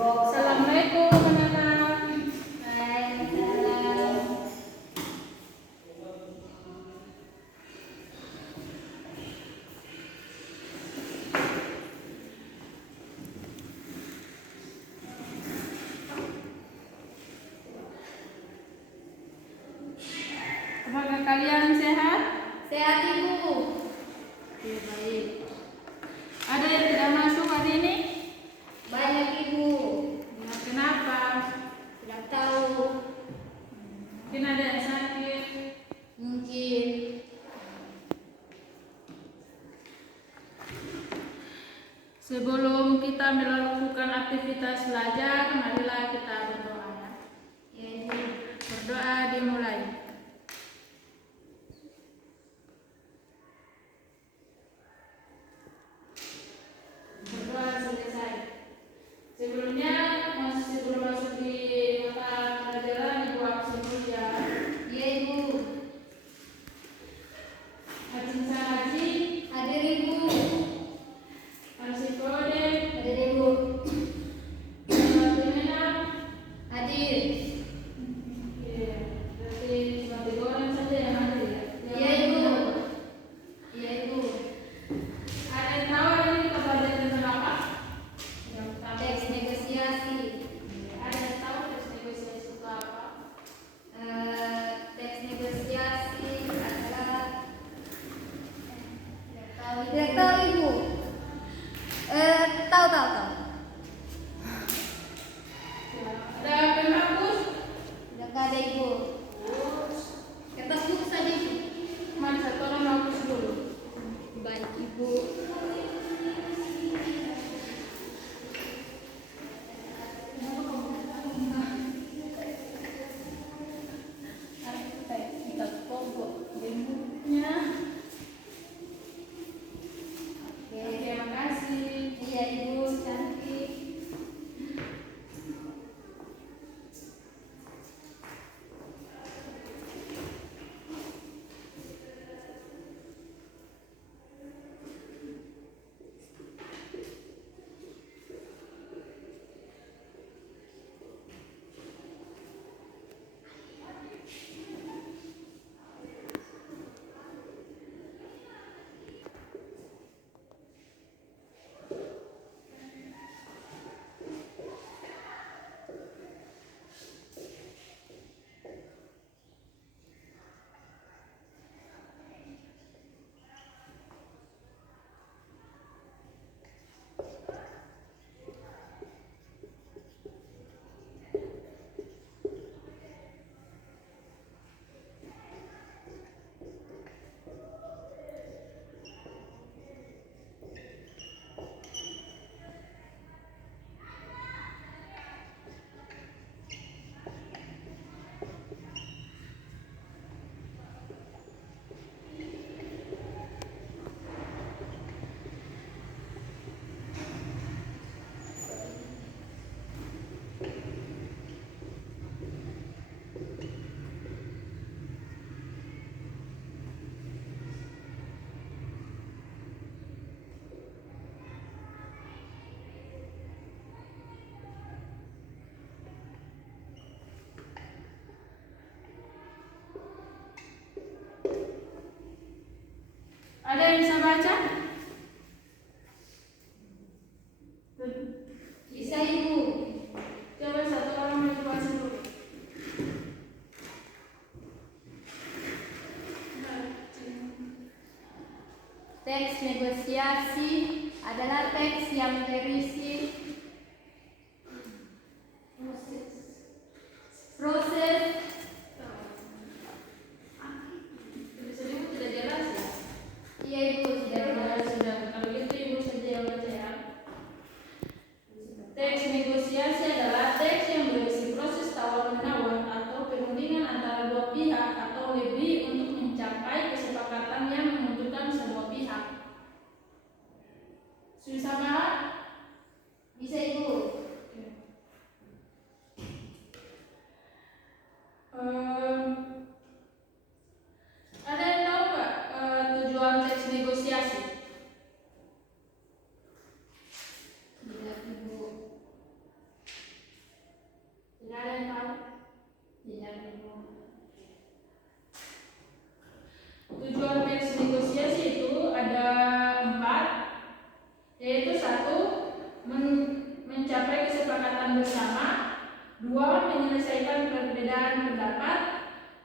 Assalamualaikum anak-anak. Waalaikumsalam. Apakah kalian sehat? Sehat Ibu. Oke, baik. Ada yang tidak masuk hari ini? Banyak Ibu. Ya, kenapa? Tidak tahu. Mungkin ada yang sakit. Mungkin. Sebelum kita melakukan aktivitas belajar, marilah kita berdoa. Ya Ibu. Berdoa dimulai. Berdoa selesai. Sebelum masuk di mata pelajaran, Ibu absen dulu ya. Ya Ibu. Absen Haji, Hadir Ibu. Arsikode, Hadir Ibu. Temenam. Hadir. Iya, berarti cuma 3 orang saja yang hadir ya. Iya Ibu. Iya Ibu. Ada yang tahu hari ini kita belajar tentang apa? Yang pertama. Teks negosiasi. Ada yang tahu teks negosiasi itu apa? Teks negosiasi adalah tidak tahu Ibu. Tahu. Ada penghapus? Tidak ada Ibu. Kertas buku saja Ibu. Mari satu orang hapus dulu. Baik Ibu. Kita pokok Ya. Oke. Terima kasih. Iya Ibu, cantik. Ada yang bisa baca? Bisa Ibu. Coba satu orang maju baca dulu. Teks negosiasi adalah teks yang berisi proses Tulisannya tidak jelas ya? iya Ibu sudah Ya, sudah. Kalau gitu Ibu saja yang baca ya. Teks negosiasi adalah teks yang berisi proses tawar-menawar atau perundingan antara dua pihak atau lebih untuk mencapai kesepakatan yang menguntungkan semua pihak. Susah banget? 2. Menyelesaikan perbedaan pendapat.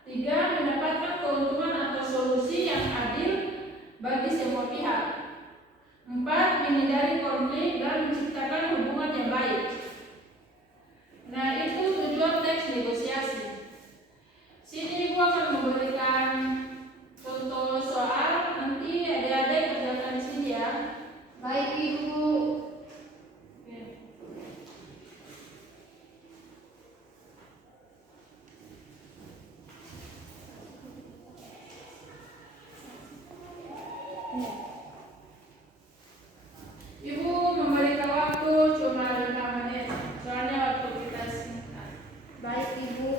3. Mendapatkan keuntungan atau solusi yang adil bagi semua pihak. 4. Menghindari konflik dan menciptakan hubungan yang baik. Nah, itu tujuan teks negosiasi. Sini gua akan memberikan contoh soal, nanti adik-adik kerjakan di sini ya. Baik Ibu. Oke. Ibu memberikan waktu cuma 5 menit, soalnya waktu kita singkat. Baik Ibu.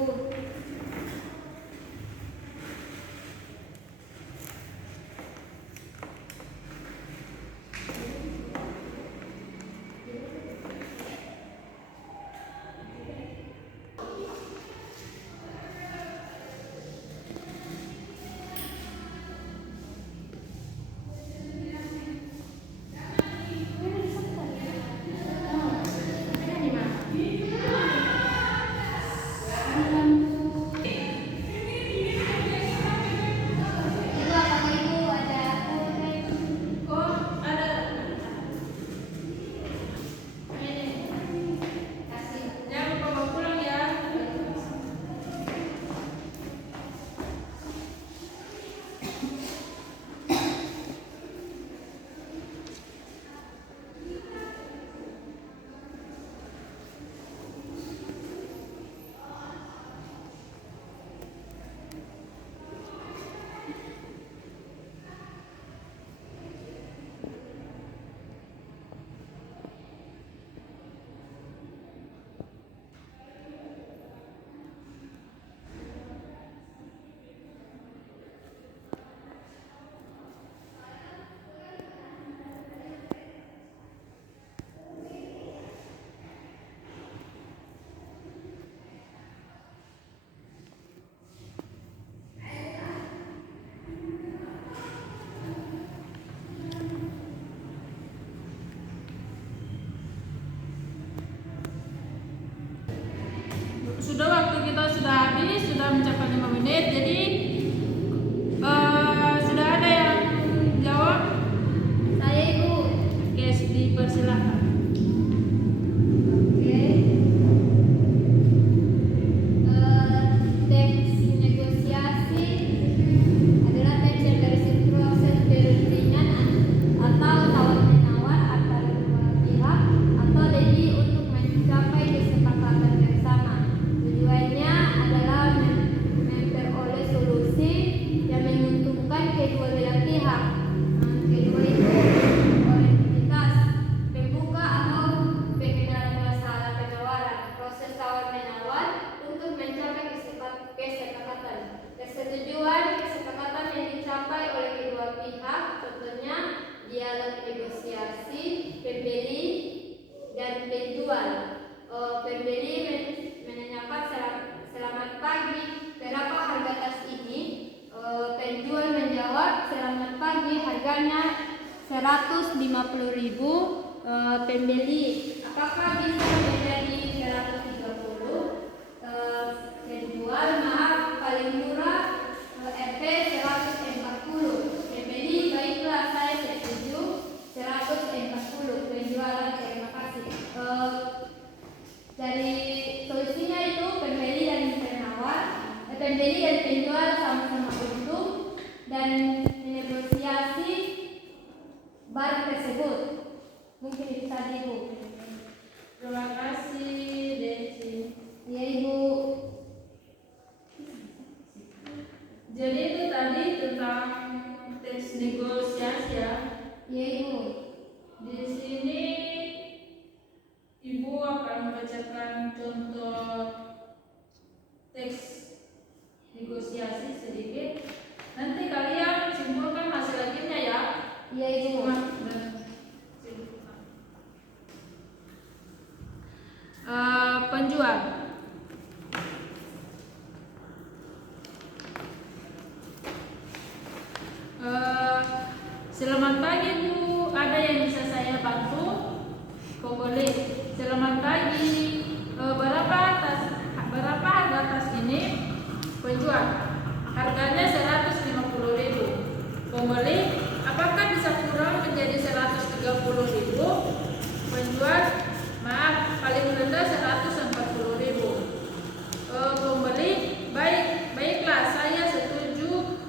Ibu apakah Ibu ada Oh, ada. Ini. kasih? Jangan lupa bawa pulang ya. Sudah, waktu kita sudah habis, sudah mencapai 5 menit. Jadi sudah ada yang jawab? Saya Ibu. Oke, dipersilakan. Oke. Teks negosiasi adalah teks yang berisi proses perundingan atau tawar-menawar antara dua pihak atau lebih untuk mencapai kesepakatan bersama. Tujuannya adalah memperoleh solusi yang menguntungkan kedua belah pihak. Kedua itu orientalitas, pembuka atau pengenalan masalah penawaran, proses tawar-menawar untuk mencapai kesepakatan. Persetujuan kesepakatan yang dicapai oleh kedua pihak, contohnya dialog negosiasi, pembeli dan penjual. Pembeli menanyakan selamat pagi, berapa harga tas ini? Penjual menjawab selamat pagi, harganya 150.000. Pembeli, apakah bisa menjadi 130? Penjual, maaf, paling murah RP 140. Pembeli, baiklah saya setuju 140. Penjualan, terima kasih. Dari solusinya itu pembeli dan penjual sama-sama untung dan menegosiasi barang tersebut. Mungkin itu tadi Bu. Terima kasih, Desi. Ya Ibu. Jadi itu tadi tentang teks negosiasi ya. Ya Ibu. Di sini Ibu akan membacakan contoh teks negosiasi sedikit. Nanti kalian simpulkan hasil akhirnya ya. Ya Ibu. Penjual. Selamat pagi Bu, ada yang bisa saya bantu? Kok boleh. Selamat pagi. berapa harga tas ini? Penjual, harganya 150.000. Pembeli, apakah bisa kurang menjadi 130.000? Penjual, maaf, paling rendah 140.000. Pembeli, baiklah, saya setuju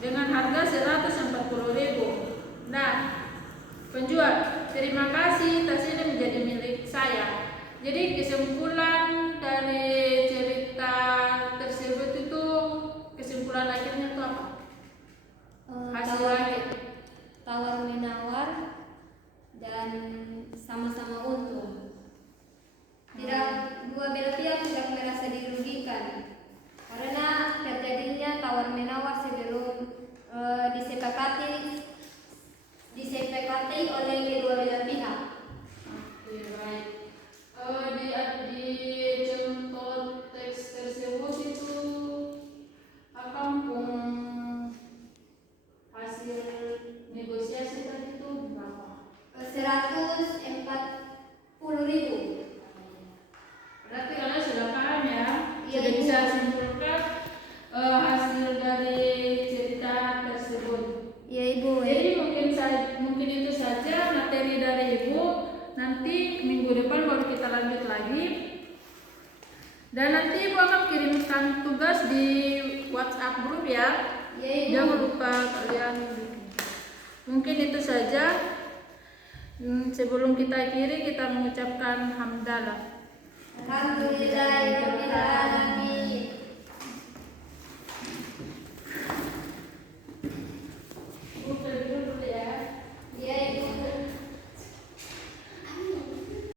dengan harga 140.000. Nah, penjual, terima kasih, tas ini menjadi milik saya. Jadi kesimpulan dari cerita tersebut itu, kesimpulan akhirnya itu apa? Hasil akhir tawar menawar dan sama-sama untung. Tidak, dua belah pihak tidak merasa dirugikan karena terjadinya tawar menawar sebelum disepakati oleh kedua belah pihak. Oke, baik. Di contoh teks tersebut itu hasil negosiasi tadi itu berapa? 140.000. Berarti kalian sudah paham ya? Iya, Sudah Ibu. bisa simpulkan hasil dari cerita tersebut. Iya, Ibu. Jadi mungkin itu saja materi dari Ibu. Nanti minggu depan baru kita lanjut lagi. Dan nanti Ibu akan kirimkan tugas di WhatsApp grup ya. Iya, Ibu. Jangan lupa kalian. Mungkin itu saja. Sebelum kita akhiri, kita mengucapkan hamdalah. Alhamdulillahirabbil alamin. Bu,